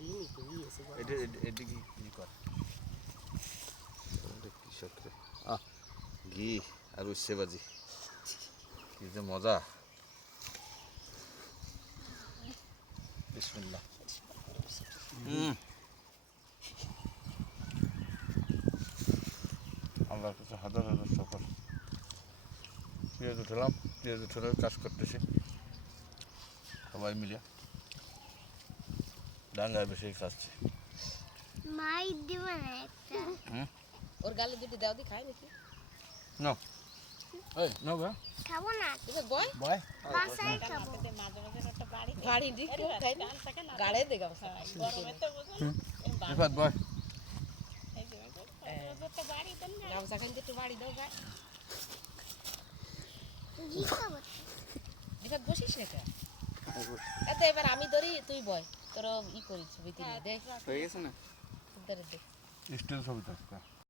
খালি নিতে গিয়েছে এটা কি কর কৃষক রে ঘি আর উচ্ছে বাজি কি যে মজা বিসমিল্লাহ আল্লাহর কাছে হাজার হাজার শকর পেঁয়াজ উঠালাম পেঁয়াজ উঠে কাজ করতেছি সবাই মিলে ডাঙ্গায় বেশি খাচ্ছে মাই দিবে না একটা ওর গালে দুটো দাও দি খায় নাকি না এই না ভাই খাবো না এটা বয় বয় বাসায় খাবো গাড়ি দি খাই না গাড়ে দে গাও গরমে তো এবার বয় গাও সাকান একটু বাড়ি দাও গায় ঘি খাবো দিবা বসিস না কা এতে এবার আমি ধরি তুই বয় তোর ই করিস ছবি তুলি দে হয়ে গেছে না ধরে দে স্টিল ছবিটা